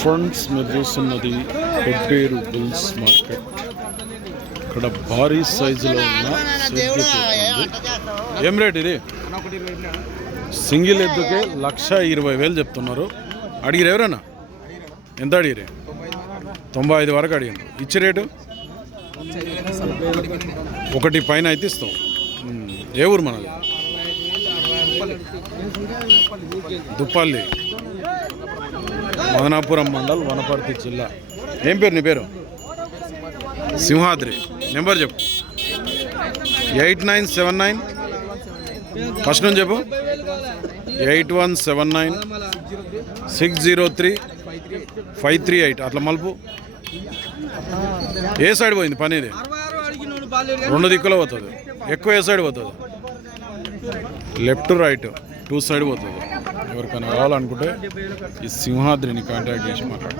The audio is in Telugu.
ఫ్రెండ్స్ మీరు చూస్తున్నది కొబ్బేరు బుల్స్ మార్కెట్. ఇక్కడ భారీ సైజులో ఉన్న ఏం రేట్ ఇది? సింగిల్ ఎద్దుకే 1,20,000 చెప్తున్నారు. అడిగిరు ఎవరన్నా? ఎంత అడిగిరే? 95 వరకు అడిగాను. ఇచ్చే రేటు 1 పైన అయితే ఇస్తాం. ఏ ఊరు మనది? దుప్పల్లి, మదనాపురం మండల్, వనపర్తి జిల్లా. ఏం పేరు నీ పేరు? సింహాద్రి. నెంబర్ చెప్పు. 8979 ఫస్ట్ నుంచి చెప్పు. 8179 603 538. అట్లా మలుపు. ఏ సైడ్ పోయింది పని? ఇది 2 దిక్కులో పోతుంది. ఎక్కువ ఏ సైడ్ పోతుంది? లెఫ్ట్ రైట్ 2 సైడ్ పోతుంది. ఎవరికైనా కావాలనుకుంటే ఈ సింహాద్రిని కాంటాక్ట్ చేసి మాట్లాడు.